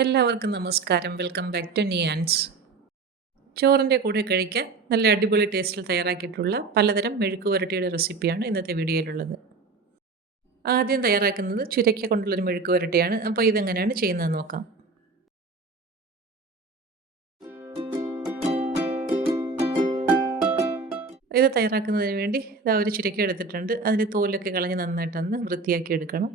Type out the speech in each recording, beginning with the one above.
എല്ലാവർക്കും നമസ്കാരം. Welcome back to Niyans. ചോറിൻ്റെ കൂടെ കഴിക്കാൻ നല്ല അടിപൊളി ടേസ്റ്റിൽ തയ്യാറാക്കിയിട്ടുള്ള പലതരം മെഴുക്ക് പുരട്ടിയുടെ റെസിപ്പിയാണ് ഇന്നത്തെ വീഡിയോയിലുള്ളത്. ആദ്യം തയ്യാറാക്കുന്നത് ചുരയ്ക്ക കൊണ്ടുള്ളൊരു മെഴുക്ക് പുരട്ടിയാണ്. അപ്പോൾ ഇതെങ്ങനെയാണ് ചെയ്യുന്നത് നോക്കാം. ഇത് തയ്യാറാക്കുന്നതിന് വേണ്ടി ഒരു ചുരയ്ക്ക എടുത്തിട്ടുണ്ട്. അതിൻ്റെ തോലൊക്കെ കളഞ്ഞ് നന്നായിട്ടൊന്ന് വൃത്തിയാക്കി എടുക്കണം.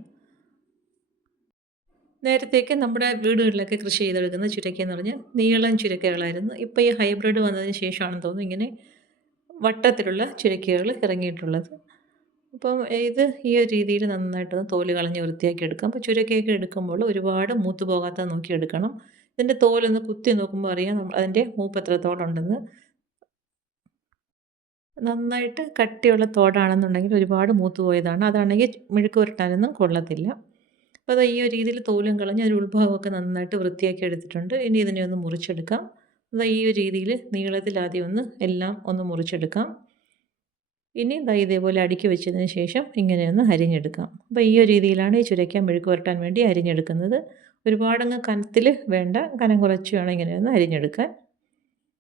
നേരത്തേക്ക് നമ്മുടെ വീടുകളിലൊക്കെ കൃഷി ചെയ്തെടുക്കുന്ന ചുരയ്ക്കയെന്ന് പറഞ്ഞാൽ നീളൻ ചുരക്കകളായിരുന്നു. ഇപ്പോൾ ഈ ഹൈബ്രിഡ് വന്നതിന് ശേഷമാണെന്ന് തോന്നുന്നു ഇങ്ങനെ വട്ടത്തിലുള്ള ചുരക്കകൾ ഇറങ്ങിയിട്ടുള്ളത്. അപ്പം ഇത് ഈ ഒരു രീതിയിൽ നന്നായിട്ടൊന്ന് തോല് കളഞ്ഞ് വൃത്തിയാക്കി എടുക്കാം. അപ്പോൾ ചുരക്കയൊക്കെ എടുക്കുമ്പോൾ ഒരുപാട് മൂത്ത് പോകാത്ത നോക്കി എടുക്കണം. ഇതിൻ്റെ തോലൊന്ന് കുത്തി നോക്കുമ്പോൾ അറിയാം അതിൻ്റെ മൂപ്പ് എത്രത്തോളം ഉണ്ടെന്ന്. നന്നായിട്ട് കട്ടിയുള്ള തോടാണെന്നുണ്ടെങ്കിൽ ഒരുപാട് മൂത്ത് പോയതാണ്. അതാണെങ്കിൽ മെഴുക്ക് പുരട്ടാനൊന്നും കൊള്ളത്തില്ല. അപ്പോൾ അത് ഈ ഒരു രീതിയിൽ തോലും കളഞ്ഞ് അതിൻ്റെ ഉൾഭാഗമൊക്കെ നന്നായിട്ട് വൃത്തിയാക്കി എടുത്തിട്ടുണ്ട്. ഇനി ഇതിനെ ഒന്ന് മുറിച്ചെടുക്കാം. അത് ഈ ഒരു രീതിയിൽ നീളത്തിൽ ആദ്യം എല്ലാം ഒന്ന് മുറിച്ചെടുക്കാം. ഇനി ഇതേപോലെ അടുക്കി വെച്ചതിന് ശേഷം ഇങ്ങനെയൊന്ന് അരിഞ്ഞെടുക്കാം. അപ്പോൾ ഈ ഒരു രീതിയിലാണ് ഈ ചുരയ്ക്ക മെഴുക്ക് പുരട്ടാൻ വേണ്ടി അരിഞ്ഞെടുക്കുന്നത്. ഒരുപാടങ്ങ് കനത്തിൽ വേണ്ട, കനം കുറച്ച് വേണം ഇങ്ങനെയൊന്ന് അരിഞ്ഞെടുക്കാൻ.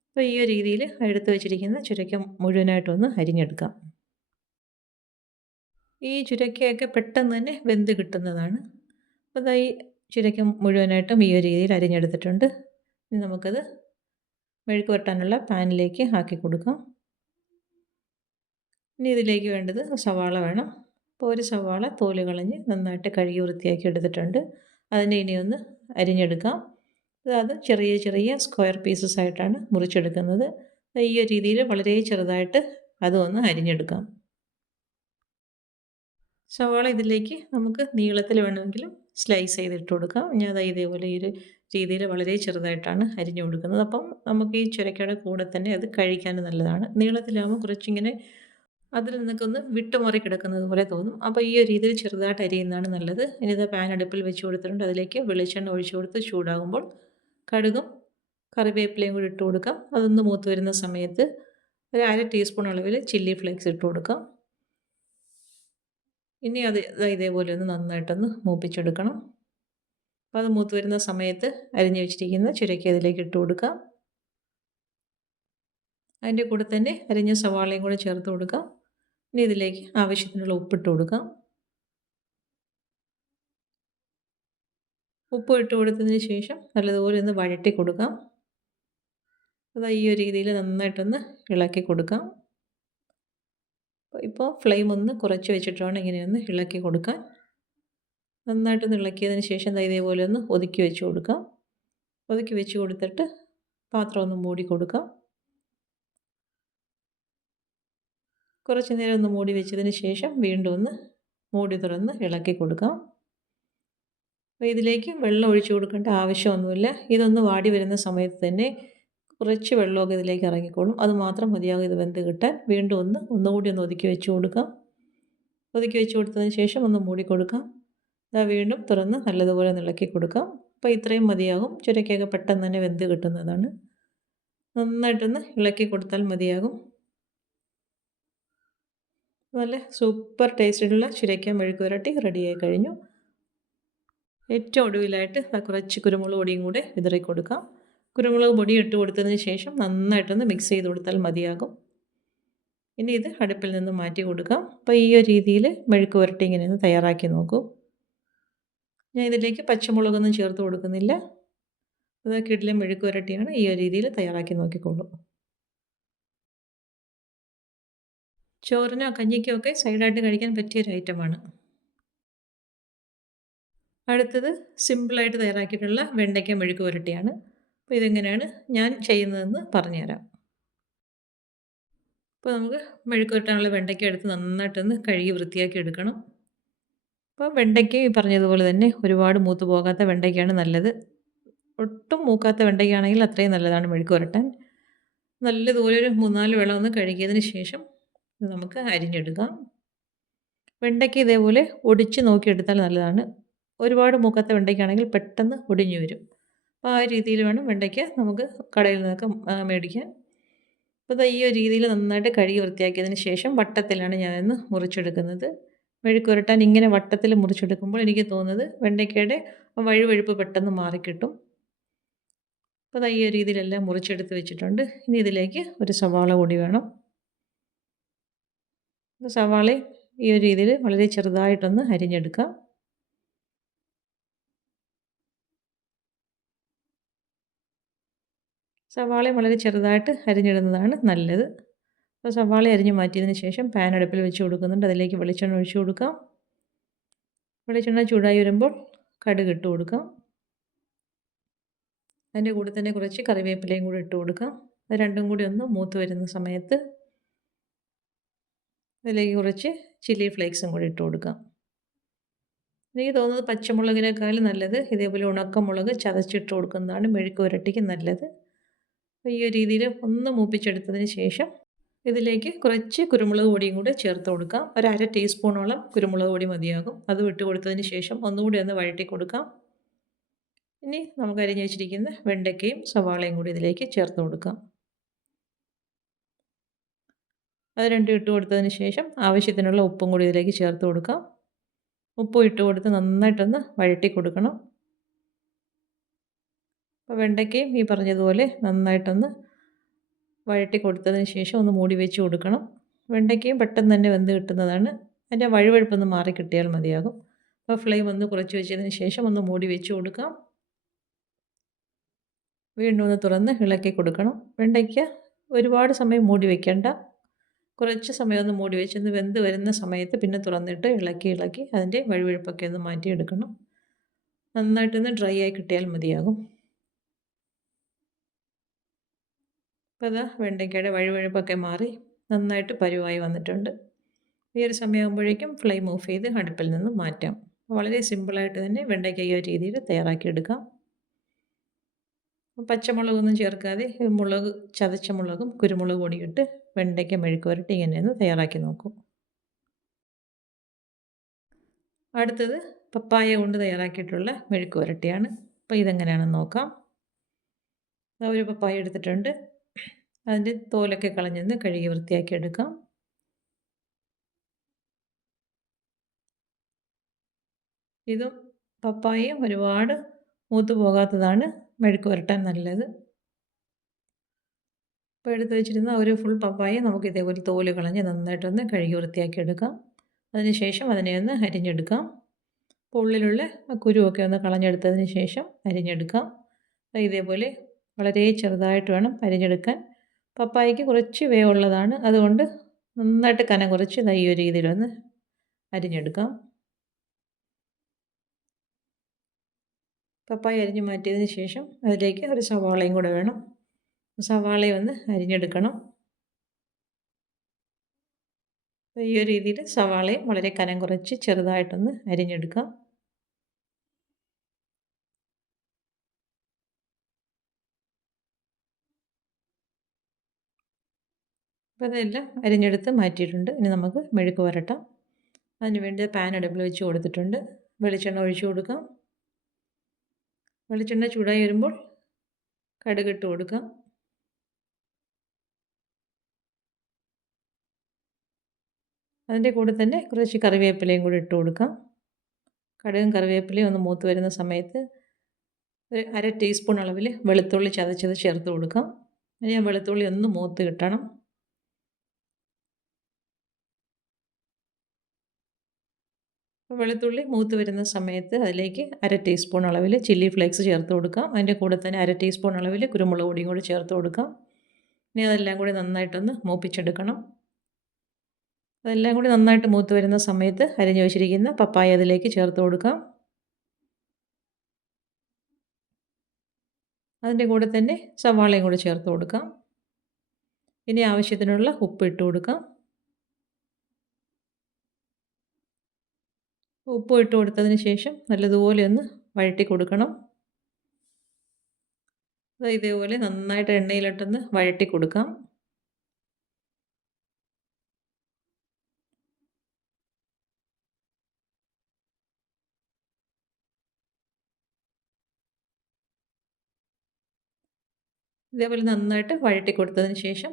അപ്പോൾ ഈ ഒരു രീതിയിൽ എടുത്ത് വെച്ചിരിക്കുന്ന ചുരയ്ക്ക മുഴുവനായിട്ടൊന്ന് അരിഞ്ഞെടുക്കാം. ഈ ചുരയ്ക്കയൊക്കെ പെട്ടെന്ന് തന്നെ വെന്ത് കിട്ടുന്നതാണ്. അപ്പോൾ ഈ ചുരയ്ക്ക മുഴുവനായിട്ടും ഈ ഒരു രീതിയിൽ അരിഞ്ഞെടുത്തിട്ടുണ്ട്. ഇനി നമുക്കത് മെഴുക്ക് പുരട്ടാനുള്ള പാനിലേക്ക് ആക്കി കൊടുക്കാം. ഇനി ഇതിലേക്ക് വേണ്ടത് സവാള വേണം. അപ്പോൾ ഒരു സവാള തോല് കളഞ്ഞ് നന്നായിട്ട് കഴുകി വൃത്തിയാക്കി എടുത്തിട്ടുണ്ട്. അതിനെ ഇനി ഒന്ന് അരിഞ്ഞെടുക്കാം. അത് ചെറിയ ചെറിയ സ്ക്വയർ പീസസ് ആയിട്ടാണ് മുറിച്ചെടുക്കുന്നത്. ഈ ഒരു രീതിയിൽ വളരെ ചെറുതായിട്ട് അതൊന്ന് അരിഞ്ഞെടുക്കാം. സവാള ഇതിലേക്ക് നമുക്ക് നീളത്തിൽ വേണമെങ്കിലും സ്ലൈസ് ചെയ്തിട്ട് കൊടുക്കാം. ഞാൻ ഇതേപോലെ ഈ ഒരു രീതിയിൽ വളരെ ചെറുതായിട്ടാണ് അരിഞ്ഞു കൊടുക്കുന്നത്. അപ്പം നമുക്ക് ഈ ചുരക്കയുടെ കൂടെ തന്നെ അത് കഴിക്കാൻ നല്ലതാണ്. നീളത്തിലാകുമ്പോൾ കുറച്ചിങ്ങനെ അതിൽ നിന്നൊക്കെ ഒന്ന് വിട്ടുമാറി കിടക്കുന്നത് പോലെ തോന്നും. അപ്പോൾ ഈ ഒരു രീതിയിൽ ചെറുതായിട്ട് അരിയുന്നതാണ് നല്ലത്. ഇനി ഇത് പാൻ അടുപ്പിൽ വെച്ച് കൊടുത്തിട്ടുണ്ട്. അതിലേക്ക് വെളിച്ചെണ്ണ ഒഴിച്ചു കൊടുത്ത് ചൂടാകുമ്പോൾ കടുകും കറിവേപ്പിലയും കൂടി ഇട്ട് കൊടുക്കാം. അതൊന്ന് മൂത്ത് വരുന്ന സമയത്ത് ഒരു 1/2 ടീസ്പൂൺ അളവിൽ ചില്ലി ഫ്ലേക്സ് ഇട്ട് കൊടുക്കാം. ഇനി അത് ഇതേപോലെ ഒന്ന് നന്നായിട്ടൊന്ന് മൂപ്പിച്ചെടുക്കണം. അപ്പോൾ അത് മൂത്ത് വരുന്ന സമയത്ത് അരിഞ്ഞു വെച്ചിരിക്കുന്ന ചുരയ്ക്ക ഇതിലേക്ക് ഇട്ട് കൊടുക്കാം. അതിൻ്റെ കൂടെ തന്നെ അരിഞ്ഞ സവാളയും കൂടെ ചേർത്ത് കൊടുക്കാം. ഇനി ഇതിലേക്ക് ആവശ്യത്തിനുള്ള ഉപ്പിട്ട് കൊടുക്കാം. ഉപ്പ് ഇട്ട് കൊടുത്തതിന് ശേഷം നല്ലതുപോലെ ഒന്ന് വഴറ്റി കൊടുക്കാം. അത് ഈ ഒരു രീതിയിൽ നന്നായിട്ടൊന്ന് ഇളക്കി കൊടുക്കാം. ഇപ്പോൾ ഫ്ലെയിം ഒന്ന് കുറച്ച് വെച്ചിട്ട് വേണം ഇങ്ങനെയൊന്ന് ഇളക്കി കൊടുക്കാൻ. നന്നായിട്ടൊന്ന് ഇളക്കിയതിന് ശേഷം ഇതേപോലെ ഒന്ന് ഒതുക്കി വെച്ച് കൊടുക്കാം. ഒതുക്കി വെച്ച് കൊടുത്തിട്ട് പാത്രം ഒന്ന് മൂടി കൊടുക്കാം. കുറച്ച് നേരം ഒന്ന് മൂടി വെച്ചതിന് ശേഷം വീണ്ടും ഒന്ന് മൂടി തുറന്ന് ഇളക്കി കൊടുക്കാം. അപ്പോൾ ഇതിലേക്ക് വെള്ളം ഒഴിച്ചു കൊടുക്കേണ്ട ആവശ്യമൊന്നുമില്ല. ഇതൊന്ന് വാടി വരുന്ന സമയത്ത് തന്നെ കുറച്ച് വെള്ളമൊക്കെ ഇതിലേക്ക് ഇറങ്ങിക്കോളും. അത് മാത്രം മതിയാകും ഇത് വെന്ത് കിട്ടാൻ. വീണ്ടും ഒന്നുകൂടി ഒന്ന് ഒതുക്കി വെച്ച് കൊടുക്കാം. ഒതുക്കി വെച്ച് കൊടുത്തതിന് ശേഷം ഒന്ന് മൂടി കൊടുക്കാം. വീണ്ടും തുറന്ന് നല്ലതുപോലെ ഇളക്കി കൊടുക്കാം. അപ്പോൾ ഇത്രയും മതിയാകും. ചുരയ്ക്കൊക്കെ പെട്ടെന്ന് തന്നെ വെന്ത് കിട്ടുന്നതാണ്. നന്നായിട്ടൊന്ന് ഇളക്കി കൊടുത്താൽ മതിയാകും. നല്ല സൂപ്പർ ടേസ്റ്റിലുള്ള ചുരയ്ക്ക മെഴുക്ക് പുരട്ടി റെഡിയായി കഴിഞ്ഞു. ഏറ്റവും ഒടുവിലായിട്ട് കുറച്ച് കുരുമുളക് പൊടിയും കൂടെ വിതറി കൊടുക്കാം. കുരുമുളക് പൊടി ഇട്ട് കൊടുത്തതിന് ശേഷം നന്നായിട്ടൊന്ന് മിക്സ് ചെയ്ത് കൊടുത്താൽ മതിയാകും. ഇനി ഇത് അടുപ്പിൽ നിന്ന് മാറ്റി കൊടുക്കാം. അപ്പോൾ ഈ ഒരു രീതിയിൽ മെഴുക്ക് പുരട്ടി ഇങ്ങനെ ഒന്ന് തയ്യാറാക്കി നോക്കൂ. ഞാൻ ഇതിലേക്ക് പച്ചമുളകൊന്നും ചേർത്ത് കൊടുക്കുന്നില്ല. അത് കിടിലൻ മെഴുക്ക് പുരട്ടിയാണ്. ഈ ഒരു രീതിയിൽ തയ്യാറാക്കി നോക്കിക്കോളൂ. ചോറിനോ കഞ്ഞിക്കോ ഒക്കെ സൈഡായിട്ട് കഴിക്കാൻ പറ്റിയൊരു ഐറ്റമാണ്. അടുത്തത് സിമ്പിളായിട്ട് തയ്യാറാക്കിയിട്ടുള്ള വെണ്ടയ്ക്ക മെഴുക്ക് പുരട്ടിയാണ്. അപ്പോൾ ഇതെങ്ങനെയാണ് ഞാൻ ചെയ്യുന്നതെന്ന് പറഞ്ഞുതരാം. അപ്പോൾ നമുക്ക് മെഴുക്ക് പുരട്ടാനുള്ള വെണ്ടയ്ക്ക എടുത്ത് നന്നായിട്ടൊന്ന് കഴുകി വൃത്തിയാക്കി എടുക്കണം. അപ്പോൾ വെണ്ടയ്ക്ക ഈ പറഞ്ഞതുപോലെ തന്നെ ഒരുപാട് മൂത്ത് പോകാത്ത വെണ്ടയ്ക്കയാണ് നല്ലത്. ഒട്ടും മൂക്കാത്ത വെണ്ടയ്ക്കാണെങ്കിൽ അത്രയും നല്ലതാണ് മെഴുക്ക് പുരട്ടാൻ. നല്ലതുപോലെ ഒരു 3-4 വെള്ളം ഒന്ന് കഴുകിയതിന് ശേഷം നമുക്ക് അരിഞ്ഞെടുക്കാം. വെണ്ടയ്ക്ക ഇതേപോലെ ഒടിച്ച് നോക്കിയെടുത്താൽ നല്ലതാണ്. ഒരുപാട് മൂക്കാത്ത വെണ്ടയ്ക്കാണെങ്കിൽ പെട്ടെന്ന് ഒടിഞ്ഞു വരും. അപ്പോൾ ആ രീതിയിൽ വേണം വെണ്ടയ്ക്ക നമുക്ക് കടയിൽ നിന്നൊക്കെ മേടിക്കാൻ. അപ്പോൾ ഈ ഒരു രീതിയിൽ നന്നായിട്ട് കഴുകി വൃത്തിയാക്കിയതിന് ശേഷം വട്ടത്തിലാണ് ഞാനിന്ന് മുറിച്ചെടുക്കുന്നത്. മെഴുക്ക് പുരട്ടാൻ ഇങ്ങനെ വട്ടത്തിൽ മുറിച്ചെടുക്കുമ്പോൾ എനിക്ക് തോന്നുന്നത് വെണ്ടയ്ക്കയുടെ വഴുവഴുപ്പ് പെട്ടെന്ന് മാറിക്കിട്ടും. അപ്പോൾ ദാ ഈ ഒരു രീതിയിലെല്ലാം മുറിച്ചെടുത്ത് വെച്ചിട്ടുണ്ട്. ഇനി ഇതിലേക്ക് ഒരു സവാള കൂടി വേണം. സവാളയും ഈ ഒരു രീതിയിൽ വളരെ ചെറുതായിട്ടൊന്ന് അരിഞ്ഞെടുക്കാം. സവാളയും വളരെ ചെറുതായിട്ട് അരിഞ്ഞിടുന്നതാണ് നല്ലത്. അപ്പോൾ സവാള അരിഞ്ഞ് മാറ്റിയതിന് ശേഷം പാൻ അടുപ്പിൽ വെച്ച് കൊടുക്കുന്നുണ്ട്. അതിലേക്ക് വെളിച്ചെണ്ണ ഒഴിച്ച് കൊടുക്കാം. വെളിച്ചെണ്ണ ചൂടായി വരുമ്പോൾ കടുക് ഇട്ട് കൊടുക്കാം. അതിൻ്റെ കൂടെ തന്നെ കുറച്ച് കറിവേപ്പിലയും കൂടി ഇട്ട് കൊടുക്കാം. അത് രണ്ടും കൂടി ഒന്ന് മൂത്ത് വരുന്ന സമയത്ത് അതിലേക്ക് കുറച്ച് ചില്ലി ഫ്ലേക്സും കൂടി ഇട്ട് കൊടുക്കാം. എനിക്ക് തോന്നുന്നത് പച്ചമുളകിനേക്കാളും നല്ലത് ഇതേപോലെ ഉണക്കമുളക് ചതച്ചിട്ട് കൊടുക്കുന്നതാണ് മെഴുക്ക് പുരട്ടിക്ക് നല്ലത്. അപ്പോൾ ഈ ഒരു രീതിയിൽ ഒന്ന് മൂപ്പിച്ചെടുത്തതിന് ശേഷം ഇതിലേക്ക് കുറച്ച് കുരുമുളക് പൊടിയും കൂടെ ചേർത്ത് കൊടുക്കാം. ഒരു 1/2 ടീസ്പൂണോളം കുരുമുളക് പൊടി മതിയാകും. അത് ഇട്ട് കൊടുത്തതിന് ശേഷം ഒന്നുകൂടി ഒന്ന് വഴറ്റി കൊടുക്കാം. ഇനി നമുക്ക് അരിഞ്ഞ് വെച്ചിരിക്കുന്ന വെണ്ടയ്ക്കയും സവാളയും കൂടി ഇതിലേക്ക് ചേർത്ത് കൊടുക്കാം. അത് രണ്ടും ഇട്ട് കൊടുത്തതിന് ശേഷം ആവശ്യത്തിനുള്ള ഉപ്പും കൂടി ഇതിലേക്ക് ചേർത്ത് കൊടുക്കാം. ഉപ്പും ഇട്ട് കൊടുത്ത് നന്നായിട്ടൊന്ന് വഴറ്റി കൊടുക്കണം. അപ്പോൾ വെണ്ടയ്ക്കയും ഈ പറഞ്ഞതുപോലെ നന്നായിട്ടൊന്ന് വഴറ്റി കൊടുത്തതിന് ശേഷം ഒന്ന് മൂടി വെച്ച് കൊടുക്കണം. വെണ്ടയ്ക്കയും പെട്ടെന്ന് തന്നെ വെന്ത് കിട്ടുന്നതാണ്. അതിൻ്റെ വഴുവഴുപ്പൊന്ന് മാറി കിട്ടിയാൽ മതിയാകും. അപ്പോൾ ഫ്ലെയിം ഒന്ന് കുറച്ച് വെച്ചതിന് ശേഷം ഒന്ന് മൂടി വെച്ച് കൊടുക്കാം. വീണ്ടും ഒന്ന് തുറന്ന് ഇളക്കി കൊടുക്കണം. വെണ്ടയ്ക്ക ഒരുപാട് സമയം മൂടി വയ്ക്കേണ്ട. കുറച്ച് സമയം ഒന്ന് മൂടി വെച്ചൊന്ന് വെന്ത് വരുന്ന സമയത്ത് പിന്നെ തുറന്നിട്ട് ഇളക്കി അതിൻ്റെ വഴുവഴുപ്പൊക്കെ ഒന്ന് മാറ്റിയെടുക്കണം. നന്നായിട്ടൊന്ന് ഡ്രൈ ആയി കിട്ടിയാൽ മതിയാകും. അപ്പോൾ അതാ വെണ്ടയ്ക്കയുടെ വഴുവഴുപ്പൊക്കെ മാറി നന്നായിട്ട് പരുവായി വന്നിട്ടുണ്ട്. ഈ ഒരു സമയമാകുമ്പോഴേക്കും ഫ്ലെയിം ഓഫ് ചെയ്ത് അടുപ്പിൽ നിന്ന് മാറ്റാം. വളരെ സിമ്പിളായിട്ട് തന്നെ വെണ്ടയ്ക്ക ഈ ഒരു രീതിയിൽ തയ്യാറാക്കിയെടുക്കാം. പച്ചമുളകൊന്നും ചേർക്കാതെ മുളക് ചതച്ച മുളകും കുരുമുളക് പൊടിയിട്ട് വെണ്ടയ്ക്ക മെഴുക്ക് പുരട്ടി ഇങ്ങനെയൊന്ന് തയ്യാറാക്കി നോക്കും. അടുത്തത് പപ്പായ കൊണ്ട് തയ്യാറാക്കിയിട്ടുള്ള മെഴുക്ക് പുരട്ടിയാണ്. അപ്പോൾ ഇതെങ്ങനെയാണെന്ന് നോക്കാം. ഒരു പപ്പായ എടുത്തിട്ടുണ്ട്. അതിൻ്റെ തോലൊക്കെ കളഞ്ഞൊന്ന് കഴുകി വൃത്തിയാക്കി എടുക്കാം. ഇതും പപ്പായയും ഒരുപാട് മൂത്ത് പോകാത്തതാണ് മെഴുക്ക് പുരട്ടാൻ നല്ലത്. ഇപ്പോൾ എടുത്ത് വെച്ചിരുന്ന ഒരു ഫുൾ പപ്പായ നമുക്ക് ഇതേപോലെ തോല് കളഞ്ഞ് നന്നായിട്ടൊന്ന് കഴുകി വൃത്തിയാക്കി എടുക്കാം. അതിനുശേഷം അതിനെ ഒന്ന് അരിഞ്ഞെടുക്കാം. അപ്പോൾ ഉള്ളിലുള്ള കുരുവൊക്കെ ഒന്ന് കളഞ്ഞെടുത്തതിന് ശേഷം അരിഞ്ഞെടുക്കാം. ഇതേപോലെ വളരെ ചെറുതായിട്ട് വേണം അരിഞ്ഞെടുക്കാൻ. പപ്പായയ്ക്ക് കുറച്ച് വേവുള്ളതാണ്. അതുകൊണ്ട് നന്നായിട്ട് കനം കുറച്ച് ഈ ഒരു രീതിയിലൊന്ന് അരിഞ്ഞെടുക്കാം. പപ്പായ അരിഞ്ഞ് മാറ്റിയതിന് ശേഷം അതിലേക്ക് ഒരു സവാളയും കൂടെ വേണം. സവാളയും ഒന്ന് അരിഞ്ഞെടുക്കണം. ഈ ഒരു രീതിയിൽ സവാളയും വളരെ കനം കുറച്ച് ചെറുതായിട്ടൊന്ന് അരിഞ്ഞെടുക്കാം. അപ്പോൾ അതെല്ലാം അരിഞ്ഞെടുത്ത് മാറ്റിയിട്ടുണ്ട്. ഇനി നമുക്ക് മെഴുക്ക് പുരട്ടാം. അതിന് വേണ്ടി പാൻ അടുപ്പിൽ വെച്ച് കൊടുത്തിട്ടുണ്ട്. വെളിച്ചെണ്ണ ഒഴിച്ച് കൊടുക്കാം. വെളിച്ചെണ്ണ ചൂടായി വരുമ്പോൾ കടുകിട്ട് കൊടുക്കാം. അതിൻ്റെ കൂടെ തന്നെ കുറച്ച് കറിവേപ്പിലയും കൂടി ഇട്ട് കൊടുക്കാം. കടുകും കറിവേപ്പിലയും ഒന്ന് മൂത്ത് വരുന്ന സമയത്ത് ഒരു 1/2 ടീസ്പൂൺ അളവിൽ വെളുത്തുള്ളി ചതച്ചത് ചേർത്ത് കൊടുക്കാം. ഇനി ആ വെളുത്തുള്ളി ഒന്ന് മൂത്ത് കിട്ടണം. വെളുത്തുള്ളി മൂത്ത് വരുന്ന സമയത്ത് അതിലേക്ക് 1/2 ടീസ്പൂൺ അളവിൽ ചില്ലി ഫ്ലേക്സ് ചേർത്ത് കൊടുക്കാം. അതിൻ്റെ കൂടെ തന്നെ 1/2 ടീസ്പൂൺ അളവിൽ കുരുമുളക് പൊടിയും കൂടി ചേർത്ത് കൊടുക്കാം. ഇനി അതെല്ലാം കൂടി നന്നായിട്ടൊന്ന് മൂപ്പിച്ചെടുക്കണം. അതെല്ലാം കൂടി നന്നായിട്ട് മൂത്ത് വരുന്ന സമയത്ത് അരിഞ്ഞു വെച്ചിരിക്കുന്ന പപ്പായ അതിലേക്ക് ചേർത്ത് കൊടുക്കാം. അതിൻ്റെ കൂടെ തന്നെ സവാളയും കൂടി ചേർത്ത് കൊടുക്കാം. ഇനി ആവശ്യത്തിനുള്ള ഉപ്പ് ഇട്ട് കൊടുക്കാം. ഉപ്പ് ഇട്ട് കൊടുത്തതിന് ശേഷം നല്ലതുപോലെ ഒന്ന് വഴറ്റി കൊടുക്കണം. ഇതേപോലെ നന്നായിട്ട് എണ്ണയിലിട്ടൊന്ന് വഴറ്റി കൊടുക്കാം. ഇതേപോലെ നന്നായിട്ട് വഴറ്റി കൊടുത്തതിന് ശേഷം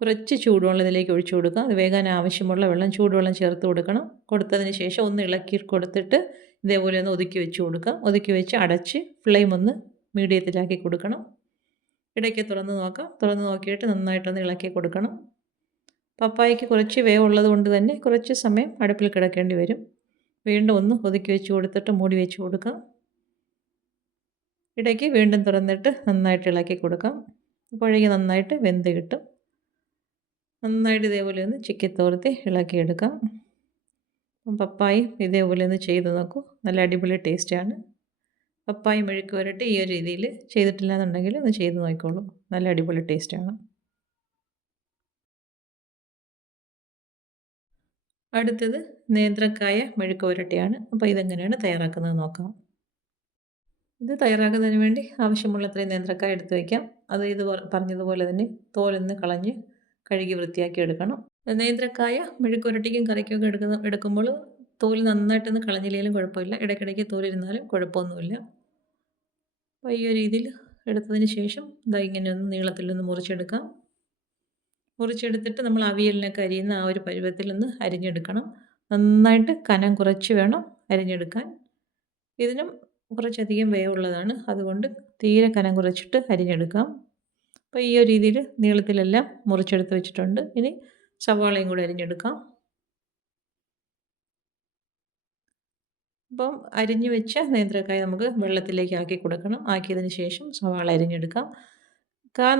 കുറച്ച് ചൂടുവെള്ളം ഇതിലേക്ക് ഒഴിച്ചു കൊടുക്കുക. അത് വേകാൻ ആവശ്യമുള്ള വെള്ളം ചൂടുവെള്ളം ചേർത്ത് കൊടുക്കണം. കൊടുത്തതിന് ശേഷം ഒന്ന് ഇളക്കി കൊടുത്തിട്ട് ഇതേപോലെ ഒന്ന് ഒതുക്കി വെച്ച് കൊടുക്കുക. ഒതുക്കി വെച്ച് അടച്ച് ഫ്ലെയിം ഒന്ന് മീഡിയത്തിലാക്കി കൊടുക്കണം. ഇടയ്ക്ക് തുറന്ന് നോക്കാം. തുറന്ന് നോക്കിയിട്ട് നന്നായിട്ടൊന്ന് ഇളക്കി കൊടുക്കണം. പപ്പായയ്ക്ക് കുറച്ച് വേവുള്ളത് കൊണ്ട് തന്നെ കുറച്ച് സമയം അടുപ്പിൽ കിടക്കേണ്ടി വരും. വീണ്ടും ഒന്ന് ഒതുക്കി വെച്ച് കൊടുത്തിട്ട് മൂടി വെച്ച് കൊടുക്കാം. ഇടയ്ക്ക് വീണ്ടും തുറന്നിട്ട് നന്നായിട്ട് ഇളക്കി കൊടുക്കാം. അപ്പോഴേക്ക് നന്നായിട്ട് വെന്ത് കിട്ടും. നന്നായിട്ട് ഇതേപോലെ ഒന്ന് ചിക്കി തോർത്തി ഇളക്കിയെടുക്കാം. പപ്പായയും ഇതേപോലെ ഒന്ന് ചെയ്ത് നോക്കൂ. നല്ല അടിപൊളി ടേസ്റ്റാണ്. പപ്പായ മെഴുക്ക് വരട്ടി ഈ ഒരു രീതിയിൽ ചെയ്തിട്ടില്ല എന്നുണ്ടെങ്കിൽ ഒന്ന് ചെയ്ത് നോക്കിക്കോളൂ. നല്ല അടിപൊളി ടേസ്റ്റാണ്. അടുത്തത് നേന്ത്രക്കായ മെഴുക്ക് വരട്ടിയാണ്. അപ്പോൾ ഇതെങ്ങനെയാണ് തയ്യാറാക്കുന്നത് നോക്കാം. ഇത് തയ്യാറാക്കുന്നതിന് വേണ്ടി ആവശ്യമുള്ള അത്രയും നേന്ത്രക്കായ എടുത്ത് വയ്ക്കാം. അത് പറഞ്ഞതുപോലെ തന്നെ തോലൊന്ന് കളഞ്ഞ് കഴുകി വൃത്തിയാക്കി എടുക്കണം. നേന്ത്രക്കായ മെഴുക്ക് വരട്ടിക്കും കറിക്കൊക്കെ എടുക്കുമ്പോൾ തോല് നന്നായിട്ടൊന്ന് കളഞ്ഞില്ലെങ്കിലും കുഴപ്പമില്ല. ഇടയ്ക്കിടയ്ക്ക് തോലിരുന്നാലും കുഴപ്പമൊന്നുമില്ല. അപ്പോൾ ഈ ഒരു രീതിയിൽ എടുത്തതിന് ശേഷം ഇങ്ങനെ ഒന്ന് നീളത്തിലൊന്ന് മുറിച്ചെടുക്കാം. മുറിച്ചെടുത്തിട്ട് നമ്മൾ അവിയലിനൊക്കെ അരിയുന്ന ആ ഒരു പരുവത്തിലൊന്ന് അരിഞ്ഞെടുക്കണം. നന്നായിട്ട് കനം കുറച്ച് വേണം അരിഞ്ഞെടുക്കാൻ. ഇതിനും കുറച്ചധികം വേവുള്ളതാണ്. അതുകൊണ്ട് തീരെ കനം കുറച്ചിട്ട് അരിഞ്ഞെടുക്കാം. അപ്പോൾ ഈ ഒരു രീതിയിൽ നീളത്തിലെല്ലാം മുറിച്ചെടുത്ത് വെച്ചിട്ടുണ്ട്. ഇനി സവാളയും കൂടി അരിഞ്ഞെടുക്കാം. അപ്പം അരിഞ്ഞു വെച്ച നേന്ത്രക്കായ നമുക്ക് വെള്ളത്തിലേക്ക് ആക്കി കൊടുക്കണം. ആക്കിയതിന് ശേഷം സവാള അരിഞ്ഞെടുക്കാം.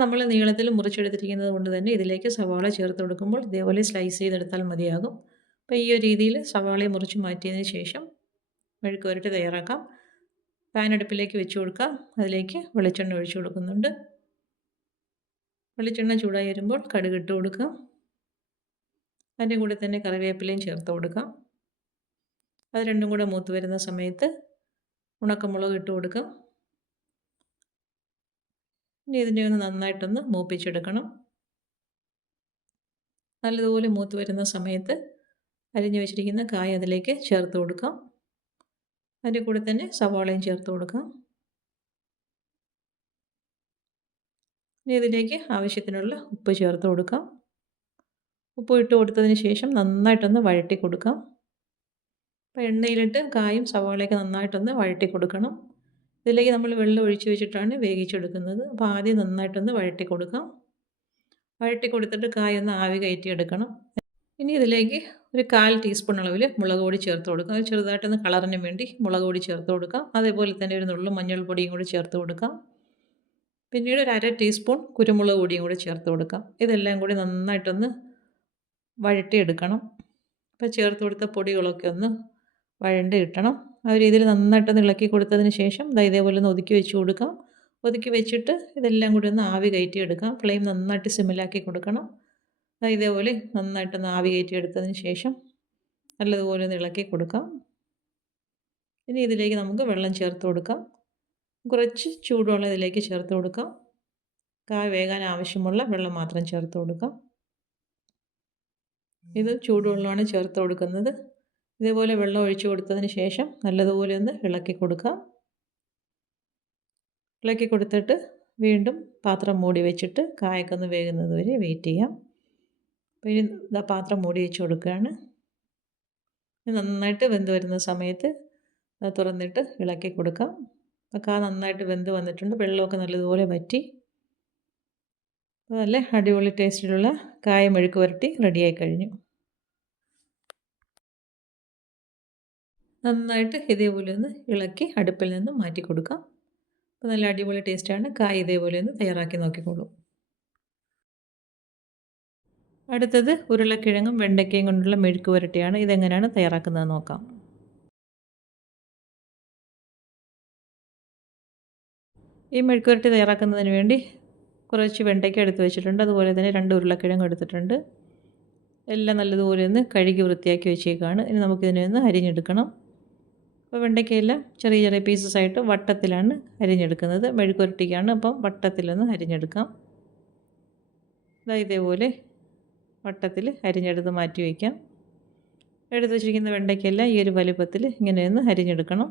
നമ്മൾ നീളത്തിൽ മുറിച്ചെടുത്തിരിക്കുന്നത് കൊണ്ട് തന്നെ ഇതിലേക്ക് സവാള ചേർത്ത് കൊടുക്കുമ്പോൾ ഇതേപോലെ സ്ലൈസ് ചെയ്തെടുത്താൽ മതിയാകും. അപ്പോൾ ഈ ഒരു രീതിയിൽ സവാളയെ മുറിച്ച് മാറ്റിയതിന് ശേഷം മെഴുക്ക് വരട്ടി തയ്യാറാക്കാം. പാൻ അടുപ്പിലേക്ക് വെച്ച് കൊടുക്കാം. അതിലേക്ക് വെളിച്ചെണ്ണ ഒഴിച്ചു കൊടുക്കുന്നുണ്ട്. വെളിച്ചെണ്ണ ചൂടായി വരുമ്പോൾ കടുക് ഇട്ട് കൊടുക്കാം. അതിൻ്റെ കൂടെ തന്നെ കറിവേപ്പിലയും ചേർത്ത് കൊടുക്കാം. അത് രണ്ടും കൂടെ മൂത്ത് വരുന്ന സമയത്ത് ഉണക്കമുളക് ഇട്ട് കൊടുക്കാം. ഇനി ഇതിനെ ഒന്ന് നന്നായിട്ടൊന്ന് മൂപ്പിച്ചെടുക്കണം. നല്ലതുപോലെ മൂത്ത് വരുന്ന സമയത്ത് അരിഞ്ഞു വെച്ചിരിക്കുന്ന കായ അതിലേക്ക് ചേർത്ത് കൊടുക്കാം. അതിൻ്റെ കൂടെ തന്നെ സവാളയും ചേർത്ത് കൊടുക്കാം. ഇനി ഇതിലേക്ക് ആവശ്യത്തിനുള്ള ഉപ്പ് ചേർത്ത് കൊടുക്കാം. ഉപ്പ് ഇട്ട് കൊടുത്തതിന് ശേഷം നന്നായിട്ടൊന്ന് വഴറ്റി കൊടുക്കാം. അപ്പോൾ എണ്ണയിലിട്ട് കായും സവാളയൊക്കെ നന്നായിട്ടൊന്ന് വഴറ്റി കൊടുക്കണം. ഇതിലേക്ക് നമ്മൾ വെള്ളം ഒഴിച്ച് വെച്ചിട്ടാണ് വേവിച്ചെടുക്കുന്നത്. അപ്പോൾ ആദ്യം നന്നായിട്ടൊന്ന് വഴറ്റി കൊടുക്കാം. വഴറ്റി കൊടുത്തിട്ട് കായൊന്ന് ആവി കയറ്റിയെടുക്കണം. ഇനി ഇതിലേക്ക് ഒരു 1/4 ടീസ്പൂൺ അളവിൽ മുളക് പൊടി ചേർത്ത് കൊടുക്കാം. അത് ചെറുതായിട്ടൊന്ന് കളറിന് വേണ്ടി മുളക് പൊടി ചേർത്ത് കൊടുക്കാം. അതേപോലെ തന്നെ ഒരു നുള്ളു മഞ്ഞൾപ്പൊടിയും കൂടി ചേർത്ത് കൊടുക്കാം. പിന്നീട് ഒരു 1/2 ടീസ്പൂൺ കുരുമുളക് പൊടിയും കൂടി ചേർത്ത് കൊടുക്കാം. ഇതെല്ലാം കൂടി നന്നായിട്ടൊന്ന് വഴറ്റിയെടുക്കണം. അപ്പോൾ ചേർത്ത് കൊടുത്ത പൊടികളൊക്കെ ഒന്ന് വഴണ്ട് കിട്ടണം. ആ ഒരു രീതിയിൽ നന്നായിട്ടൊന്ന് ഇളക്കി കൊടുത്തതിന് ശേഷം ഇതേപോലെ ഒന്ന് ഒതുക്കി വെച്ച് കൊടുക്കാം. ഒതുക്കി വെച്ചിട്ട് ഇതെല്ലാം കൂടി ഒന്ന് ആവി കയറ്റിയെടുക്കാം. ഫ്ലെയിം നന്നായിട്ട് സിമ്മിലാക്കി കൊടുക്കണം. ഇതേപോലെ നന്നായിട്ടൊന്ന് ആവി കയറ്റിയെടുത്തതിന് ശേഷം നല്ലതുപോലെ ഒന്ന് ഇളക്കി കൊടുക്കാം. ഇനി ഇതിലേക്ക് നമുക്ക് വെള്ളം ചേർത്ത് കൊടുക്കാം. കുറച്ച് ചൂടുവെള്ളം ഇതിലേക്ക് ചേർത്ത് കൊടുക്കാം. കായ വേകാൻ ആവശ്യമുള്ള വെള്ളം മാത്രം ചേർത്ത് കൊടുക്കാം. ഇത് ചൂടുവെള്ളമാണ് ചേർത്ത് കൊടുക്കുന്നത്. ഇതേപോലെ വെള്ളം ഒഴിച്ചു കൊടുത്തതിന് ശേഷം നല്ലതുപോലെ ഒന്ന് ഇളക്കി കൊടുക്കാം. ഇളക്കി കൊടുത്തിട്ട് വീണ്ടും പാത്രം മൂടി വെച്ചിട്ട് കായൊക്കെ ഒന്ന് വേകുന്നത് വരെ വെയിറ്റ് ചെയ്യാം. അപ്പോൾ ഇനി പാത്രം മൂടി വെച്ച് കൊടുക്കുകയാണ്. നന്നായിട്ട് വെന്ത് വരുന്ന സമയത്ത് തുറന്നിട്ട് ഇളക്കി കൊടുക്കാം. അപ്പോൾ കാ നന്നായിട്ട് വെന്ത് വന്നിട്ടുണ്ട്. വെള്ളമൊക്കെ നല്ലതുപോലെ വറ്റി. നല്ല അടിപൊളി ടേസ്റ്റിലുള്ള കായ മെഴുക്ക് വരട്ടി റെഡിയായി കഴിഞ്ഞു. നന്നായിട്ട് ഇതേപോലെ ഒന്ന് ഇളക്കി അടുപ്പിൽ നിന്ന് മാറ്റി കൊടുക്കാം. അപ്പോൾ നല്ല അടിപൊളി ടേസ്റ്റാണ്. കായ ഇതേപോലെ ഒന്ന് തയ്യാറാക്കി നോക്കിക്കോളൂ. അടുത്തത് ഉരുളക്കിഴങ്ങും വെണ്ടയ്ക്കയും കൊണ്ടുള്ള മെഴുക്ക് വരട്ടിയാണ്. ഇതെങ്ങനെയാണ് തയ്യാറാക്കുന്നത് നോക്കാം. ഈ മെഴുക്ക് വരട്ടി തയ്യാറാക്കുന്നതിന് വേണ്ടി കുറച്ച് വെണ്ടയ്ക്ക എടുത്ത് വെച്ചിട്ടുണ്ട്. അതുപോലെ തന്നെ 2 ഉരുളക്കിഴങ്ങ് എടുത്തിട്ടുണ്ട്. എല്ലാം നല്ലതുപോലെ ഒന്ന് കഴുകി വൃത്തിയാക്കി വെച്ചേക്കാണ്. ഇനി നമുക്കിതിനെ ഒന്ന് അരിഞ്ഞെടുക്കണം. അപ്പോൾ വെണ്ടയ്ക്കയെല്ലാം ചെറിയ ചെറിയ പീസസായിട്ട് വട്ടത്തിലാണ് അരിഞ്ഞെടുക്കുന്നത്. മെഴുക്ക് വരട്ടിക്കാണ്. അപ്പം വട്ടത്തിലൊന്ന് അരിഞ്ഞെടുക്കാം. ഇതേപോലെ വട്ടത്തിൽ അരിഞ്ഞെടുത്ത് മാറ്റി വയ്ക്കാം. എടുത്ത് വെച്ചിരിക്കുന്ന വെണ്ടയ്ക്കയെല്ലാം ഈ ഒരു വലുപ്പത്തിൽ ഇങ്ങനെയൊന്ന് അരിഞ്ഞെടുക്കണം.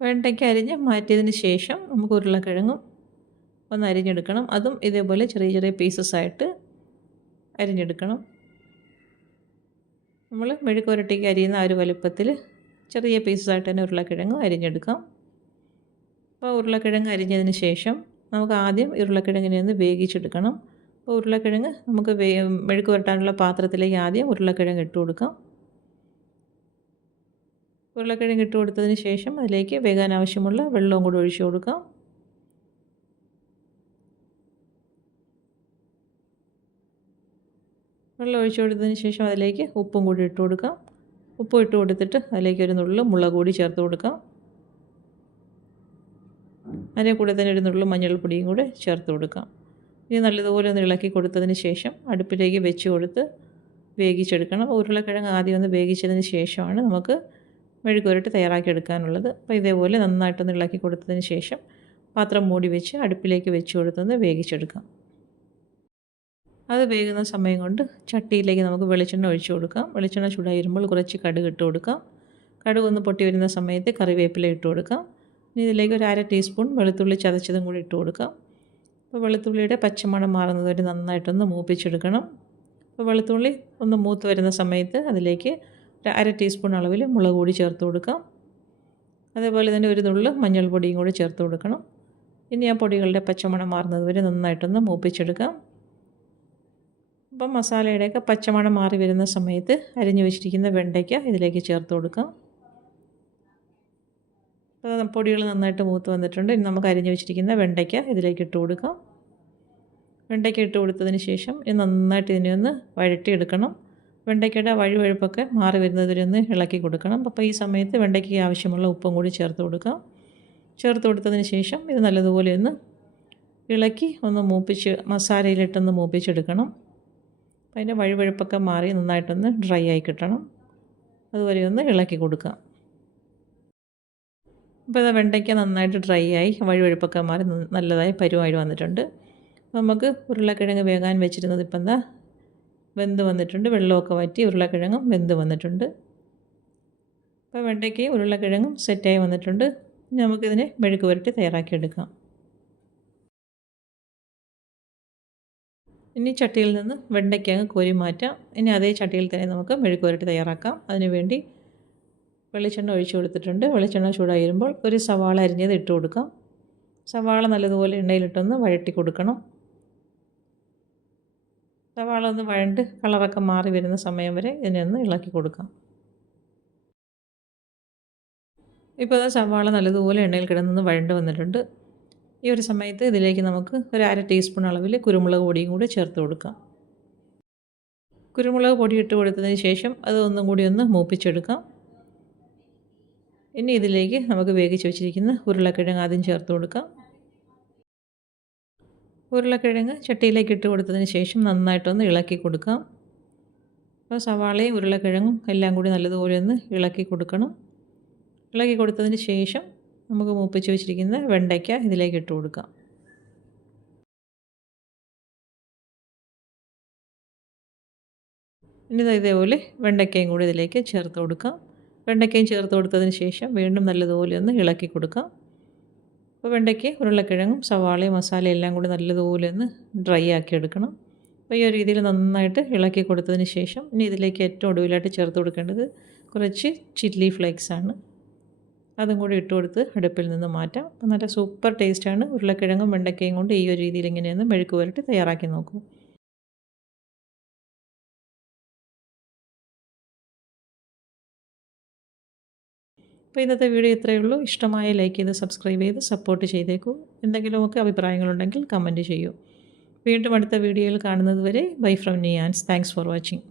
വെണ്ടയ്ക്ക അരിഞ്ഞ് മാറ്റിയതിന് ശേഷം നമുക്ക് ഉരുളക്കിഴങ്ങും ഒന്ന് അരിഞ്ഞെടുക്കണം. അതും ഇതേപോലെ ചെറിയ ചെറിയ പീസസായിട്ട് അരിഞ്ഞെടുക്കണം. നമ്മൾ മെഴുക്ക് വരട്ടിക്ക് അരിയുന്ന ആ ഒരു വലുപ്പത്തിൽ ചെറിയ പീസസായിട്ട് തന്നെ ഉരുളക്കിഴങ്ങ് അരിഞ്ഞെടുക്കാം. അപ്പോൾ ഉരുളക്കിഴങ്ങ് അരിഞ്ഞതിന് ശേഷം നമുക്ക് ആദ്യം ഉരുളക്കിഴങ്ങിനെ ഒന്ന് വേവിച്ചെടുക്കണം. അപ്പോൾ ഉരുളക്കിഴങ്ങ് നമുക്ക് മെഴുക്ക് പുരട്ടാനുള്ള പാത്രത്തിലേക്ക് ആദ്യം ഉരുളക്കിഴങ്ങ് ഇട്ട് കൊടുക്കാം. ഉരുളക്കിഴങ്ങ് ഇട്ട് കൊടുത്തതിന് ശേഷം അതിലേക്ക് വേകാൻ ആവശ്യമുള്ള വെള്ളവും കൂടി ഒഴിച്ചു കൊടുക്കാം. വെള്ളം ഒഴിച്ചു കൊടുത്തതിന് ശേഷം അതിലേക്ക് ഉപ്പും കൂടി ഇട്ട് കൊടുക്കാം. ഉപ്പ് ഇട്ട് കൊടുത്തിട്ട് അതിലേക്ക് ഒരു നുള്ളു മുളക് കൂടി ചേർത്ത് കൊടുക്കാം. അതിനെ കൂടെ തന്നെ ഒരു നുള്ളു മഞ്ഞൾപ്പൊടിയും കൂടെ ചേർത്ത് കൊടുക്കാം. ഇനി നല്ലതുപോലെ ഒന്ന് ഇളക്കി കൊടുത്തതിന് ശേഷം അടുപ്പിലേക്ക് വെച്ച് കൊടുത്ത് വേവിച്ചെടുക്കണം. ഉരുളക്കിഴങ്ങ് ആദ്യം ഒന്ന് വേവിച്ചതിന് ശേഷമാണ് നമുക്ക് മെഴുക്ക് പുരട്ടി തയ്യാറാക്കി എടുക്കാനുള്ളത്. അപ്പോൾ ഇതേപോലെ നന്നായിട്ടൊന്ന് ഇളക്കി കൊടുത്തതിന് ശേഷം പാത്രം മൂടി വെച്ച് അടുപ്പിലേക്ക് വെച്ച് കൊടുത്തൊന്ന് വേവിച്ചെടുക്കാം. അത് വേകുന്ന സമയം കൊണ്ട് ചട്ടിയിലേക്ക് നമുക്ക് വെളിച്ചെണ്ണ ഒഴിച്ചു കൊടുക്കാം. വെളിച്ചെണ്ണ ചൂടായി വരുമ്പോൾ കുറച്ച് കടുക് ഇട്ട് കൊടുക്കാം. കടുക് ഒന്ന് പൊട്ടി വരുന്ന സമയത്ത് കറിവേപ്പില ഇട്ട് കൊടുക്കാം. ഇനി ഇതിലേക്ക് ഒരു 1/2 ടീസ്പൂൺ വെളുത്തുള്ളി ചതച്ചതും കൂടി ഇട്ട് കൊടുക്കാം. അപ്പോൾ വെളുത്തുള്ളിയുടെ പച്ചമണം മാറുന്നത് വരെ നന്നായിട്ടൊന്ന് മൂപ്പിച്ചെടുക്കണം. അപ്പോൾ വെളുത്തുള്ളി ഒന്ന് മൂത്ത് വരുന്ന സമയത്ത് അതിലേക്ക് ഒരു 1/2 ടീസ്പൂൺ അളവിൽ മുളക് പൊടി ചേർത്ത് കൊടുക്കാം. അതേപോലെ തന്നെ ഒരു നുള്ളു മഞ്ഞൾപ്പൊടിയും കൂടി ചേർത്ത് കൊടുക്കണം. ഇനി ആ പൊടികളുടെ പച്ചമണം മാറുന്നത് വരെ നന്നായിട്ടൊന്ന് മൂപ്പിച്ചെടുക്കാം. അപ്പം മസാലയുടെയൊക്കെ പച്ചമണം മാറി വരുന്ന സമയത്ത് അരിഞ്ഞു വെച്ചിരിക്കുന്ന വെണ്ടയ്ക്ക ഇതിലേക്ക് ചേർത്ത് കൊടുക്കാം. അപ്പോൾ പൊടികൾ നന്നായിട്ട് മൂത്ത് വന്നിട്ടുണ്ട്. ഇനി നമുക്ക് അരിഞ്ഞു വെച്ചിരിക്കുന്ന വെണ്ടയ്ക്ക ഇതിലേക്ക് ഇട്ട് കൊടുക്കാം. വെണ്ടയ്ക്ക ഇട്ട് കൊടുത്തതിന് ശേഷം ഇത് നന്നായിട്ട് ഇതിനെ ഒന്ന് വഴറ്റിയെടുക്കണം. വെണ്ടയ്ക്കയുടെ വഴുവഴുപ്പൊക്കെ മാറി വരുന്നത് വരെ ഒന്ന് ഇളക്കി കൊടുക്കണം. അപ്പോൾ ഈ സമയത്ത് വെണ്ടയ്ക്ക് ആവശ്യമുള്ള ഉപ്പും കൂടി ചേർത്ത് കൊടുക്കാം. ചേർത്ത് കൊടുത്തതിന് ശേഷം ഇത് നല്ലതുപോലെ ഒന്ന് ഇളക്കി ഒന്ന് മൂപ്പിച്ച് മസാലയിലിട്ടൊന്ന് മൂപ്പിച്ചെടുക്കണം. അപ്പോൾ അതിൻ്റെ വഴുവഴുപ്പൊക്കെ മാറി നന്നായിട്ടൊന്ന് ഡ്രൈ ആയി കിട്ടണം. അതുവരെ ഒന്ന് ഇളക്കി കൊടുക്കാം. അപ്പോൾ ഇത് വെണ്ടയ്ക്ക നന്നായിട്ട് ഡ്രൈ ആയി വഴുവഴുപ്പൊക്കെ മാറി നല്ലതായി പരുവായി വന്നിട്ടുണ്ട്. നമുക്ക് ഉരുളക്കിഴങ്ങ് വേകാൻ വെച്ചിരുന്നത് ഇപ്പം എന്താ വെന്ത് വന്നിട്ടുണ്ട്. വെള്ളമൊക്കെ വറ്റി ഉരുളക്കിഴങ്ങും വെന്ത് വന്നിട്ടുണ്ട്. അപ്പോൾ വെണ്ടയ്ക്കയും ഉരുളക്കിഴങ്ങും സെറ്റായി വന്നിട്ടുണ്ട്. നമുക്കിതിനെ മെഴുക്ക് പുരട്ടി തയ്യാറാക്കിയെടുക്കാം. ഇനി ചട്ടിയിൽ നിന്ന് വെണ്ടയ്ക്ക അങ്ങ് കോരി മാറ്റാം. ഇനി അതേ ചട്ടിയിൽ തന്നെ നമുക്ക് മെഴുക്ക് പുരട്ടി തയ്യാറാക്കാം. അതിനുവേണ്ടി വെളിച്ചെണ്ണ ഒഴിച്ചു കൊടുത്തിട്ടുണ്ട്. വെളിച്ചെണ്ണ ചൂടായി വരുമ്പോൾ ഒരു സവാള അരിഞ്ഞത് ഇട്ട് കൊടുക്കാം. സവാള നല്ലതുപോലെ എണ്ണയിലിട്ടൊന്ന് വഴറ്റി കൊടുക്കണം. സവാള ഒന്ന് വഴണ്ട് കളറൊക്കെ മാറി വരുന്ന സമയം വരെ ഇതിനെ ഒന്ന് ഇളക്കി കൊടുക്കാം. ഇപ്പോൾ അത് സവാള നല്ലതുപോലെ എണ്ണയിൽ കിടന്നൊന്ന് വഴണ്ട് വന്നിട്ടുണ്ട്. ഈ ഒരു സമയത്ത് ഇതിലേക്ക് നമുക്ക് ഒരു 1/2 ടീസ്പൂൺ അളവിൽ കുരുമുളക് പൊടിയും കൂടി ചേർത്ത് കൊടുക്കാം. കുരുമുളക് പൊടി ഇട്ട് കൊടുത്തതിന് ശേഷം അത് ഒന്നും കൂടി ഒന്ന് മൂപ്പിച്ചെടുക്കാം. ഇനി ഇതിലേക്ക് നമുക്ക് വേവിച്ച് വെച്ചിരിക്കുന്ന ഉരുളക്കിഴങ്ങ് ആദ്യം ചേർത്ത് കൊടുക്കാം. ഉരുളക്കിഴങ്ങ് ചട്ടിയിലേക്ക് ഇട്ട് കൊടുത്തതിന് ശേഷം നന്നായിട്ടൊന്ന് ഇളക്കി കൊടുക്കാം. അപ്പോൾ സവാളയും ഉരുളക്കിഴങ്ങും എല്ലാം കൂടി നല്ലതുപോലെ ഒന്ന് ഇളക്കി കൊടുക്കണം. ഇളക്കി കൊടുത്തതിന് ശേഷം നമുക്ക് മൂപ്പിച്ച് വെച്ചിരിക്കുന്ന വെണ്ടയ്ക്ക ഇതിലേക്ക് ഇട്ട് കൊടുക്കാം. ഇനി ഇതേപോലെ വെണ്ടയ്ക്കയും കൂടി ഇതിലേക്ക് ചേർത്ത് കൊടുക്കാം. വെണ്ടയ്ക്കയും ചേർത്ത് കൊടുത്തതിന് ശേഷം വീണ്ടും നല്ലതുപോലെ ഒന്ന് ഇളക്കി കൊടുക്കാം. അപ്പോൾ വെണ്ടയ്ക്ക് ഉരുളക്കിഴങ്ങും സവാളയും മസാലയും എല്ലാം കൂടി നല്ലതുപോലെ ഒന്ന് ഡ്രൈ ആക്കി എടുക്കണം. അപ്പോൾ ഈ ഒരു രീതിയിൽ നന്നായിട്ട് ഇളക്കി കൊടുത്തതിന് ശേഷം ഇനി ഇതിലേക്ക് ഏറ്റവും ഒടുവിലായിട്ട് ചേർത്ത് കൊടുക്കേണ്ടത് കുറച്ച് ചില്ലി ഫ്ലേക്സാണ്. അതും കൂടി ഇട്ട് കൊടുത്ത് അടുപ്പിൽ നിന്ന് മാറ്റാം. അപ്പോൾ നല്ല സൂപ്പർ ടേസ്റ്റാണ്. ഉരുളക്കിഴങ്ങും വെണ്ടയ്ക്കയും കൊണ്ട് ഈ ഒരു രീതിയിൽ ഇങ്ങനെയൊന്ന് മെഴുക്ക് പുരട്ടി തയ്യാറാക്കി നോക്കൂ. അപ്പോൾ ഇന്നത്തെ വീഡിയോ ഇത്രയേ ഉള്ളൂ. ഇഷ്ടമായ ലൈക്ക് ചെയ്ത് സബ്സ്ക്രൈബ് ചെയ്ത് സപ്പോർട്ട് ചെയ്തേക്കൂ. എന്തെങ്കിലുമൊക്കെ അഭിപ്രായങ്ങളുണ്ടെങ്കിൽ കമൻറ്റ് ചെയ്യൂ. വീണ്ടും അടുത്ത വീഡിയോയിൽ കാണുന്നത് വരെ bye from Niyans. Thanks for watching.